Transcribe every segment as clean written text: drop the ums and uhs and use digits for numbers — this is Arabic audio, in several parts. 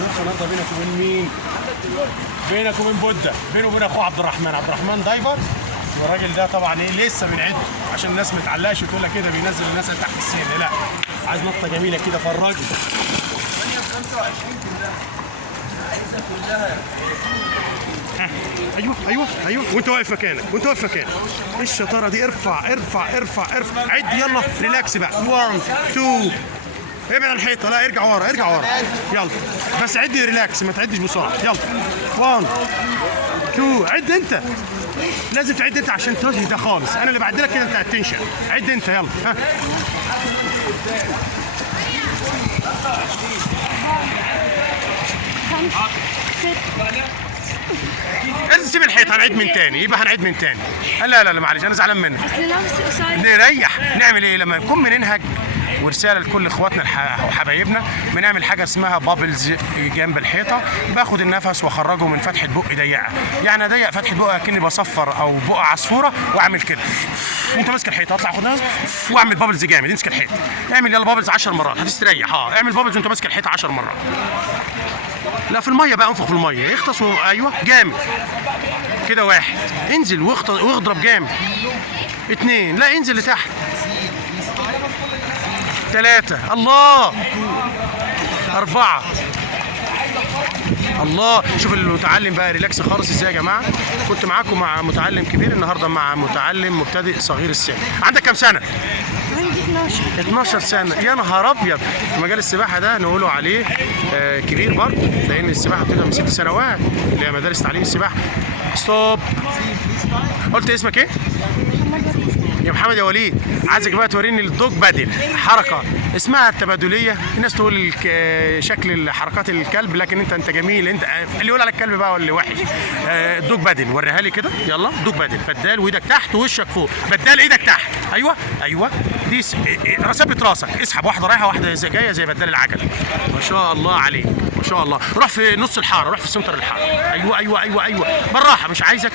المنافسه النهارده بينك وبين مين؟ بينك وبين بودة، بينه وبين اخوه عبد الرحمن دايفر. والراجل ده طبعا ايه لسه بنعده عشان الناس ما تعلقش وتقول لك كده بينزل الناس تحت السن، لا عايز نطه جميله كده فرجني. 25 كلها عايزه كلها. ايوه وانت واقف مكانك ايه الشطاره دي؟ ارفع عد يلا ريلاكس بقى. 1 2 ابعد عن الحيطه، لا ارجع ورا يلا بس عد ريلاكس ما تعدش بسرعه. يلا 1 2 عد انت، لازم تعد انت عشان تهدى خالص. انا اللي بعد لك كده انت هتنشأ. عد انت يلا. ها لازم تسيب الحيط. هنعيد من تاني، يبقى هنعيد من تاني. لا معلش انا زعلان منك. نريح. نعمل ايه لما نكون بننهج؟ ورساله لكل اخواتنا وحبايبنا، بنعمل حاجه اسمها بابلز جنب الحيطه. باخد النفس واخرجه من فتحه بق ضيقه، يعني اضيق فتحه بق كاني بصفر او بق عصفوره واعمل كده وانت ماسك الحيطه. اطلع اخد نفس واعمل بابلز جامد. امسك الحيطه اعمل يلا بابلز 10 مرات هتستريح. اعمل بابلز وانت ماسك الحيطه 10 مرات. لا في الميه بقى، انفخ في الميه يغطس ايوه جامد كده. 1 انزل واضرب جامد. 2 لا انزل لتحت. 3 الله. 4 الله. شوف المتعلم بقى ريلاكس خالص ازاي يا جماعه. كنت معاكم مع متعلم كبير، النهارده مع متعلم مبتدئ صغير السن. عندك كام سنه؟ عندي 12 سنه. يا نهار ابيض. في مجال السباحه ده نقولوا عليه كبير برضه، لان السباحه بتبدا من 6 سنوات اللي هي مدارس تعليم السباحه. ستوب. قلت اسمك ايه؟ يا محمد يا وليد. عايزك بقى توريني الدوج بادل، حركه اسمها التبادليه. الناس تقول شكل حركات الكلب، لكن انت جميل. انت اللي يقول على الكلب بقى واللي وحش. الدوج بادل وريها لي كده يلا. دوج بادل، بدال وايدك تحت ووشك فوق، بدال ايدك تحت. ايوه دي ثبت راسك. اسحب واحده رايحه واحده جايه زي بدال العجله. ما شاء الله عليك ما شاء الله. روح في نص الحاره، روح في سنتر الحاره. ايوه بالراحه. مش عايزك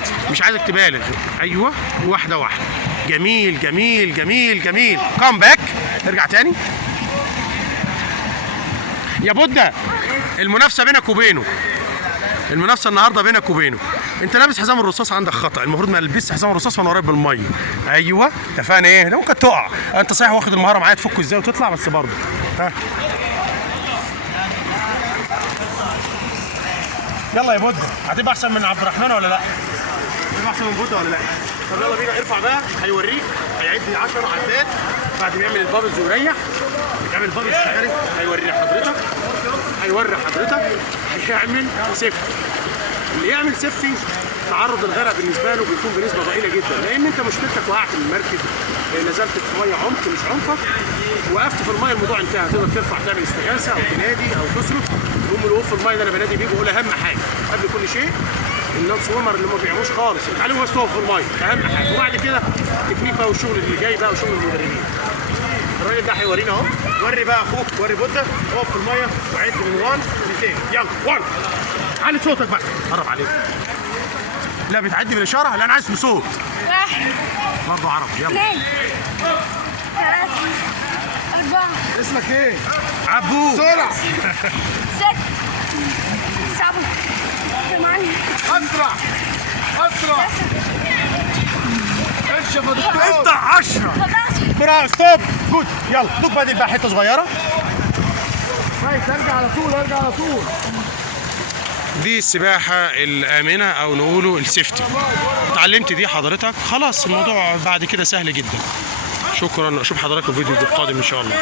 تبالغ. ايوه واحده. جميل كام باك. ارجع تاني يا بودة. المنافسه بينك وبينه، المنافسه النهارده بينك وبينه. انت لابس حزام الرصاص، عندك خطا. المفروض ما البسش حزام الرصاص وانا قريب من الميه. ايوه اتفقنا. ايه ده؟ ممكن تقع. انت صحيح واخد المهاره معايا تفكه ازاي وتطلع، بس برضه ها يلا يا بودة. هتبقى احسن من عبد الرحمن ولا لا؟ هتبقى احسن من بودة ولا لا؟ طب يلا بينا ارفع بقى. هيوريك هيعد 10 عدات بعد ما يعمل البابلز ويريح. يعمل بابلز تخيل. هيوري حضرتك هيعمل سيفتي. اللي يعمل سيفتي تعرض الغرق بالنسبه له بيكون بنسبه ضئيله جدا، لان انت مشكلتك وقعت من المركب، نزلت في ميه عمق مش عمقك، وقفت في الميه الموضوع انتهى. تقدر ترفع تعمل استغاثه او تنادي او تصرف. هم الوقوف في الميه ده انا بنادي بيه بقول اهم حاجه قبل كل شيء النون سويمر اللي ما بيعملوش خالص اتعلموا بس تقف في الميه اهم حاجه، وبعد كده التكنيك بقى والشغل اللي جاي بقى وشغل المدربين. الراجل ده هيورينا اهو. وري بقى اخوك، وري بودة. اقف في الميه وعد من 1 ل 2. يلا 1. علي صوتك بقى. قرب عليك. لا بتعدي بالاشاره. لا انا عايز بصوت. 1 برضه عربي. يلا 2 3 4 اسمك ايه؟ عبود. بسرعه. 6 7 8 اسرع. ارشف يا دكتور. انت 10. 11 برافو. ستوب. جود. يلا دوك بادل بقى حته صغيره. كويس. ارجع على طول. دي السباحه الامنه او نقوله السيفتي. اتعلمت دي حضرتك خلاص، الموضوع بعد كده سهل جدا. شكرا. اشوف حضراتكم في فيديو قادم ان شاء الله.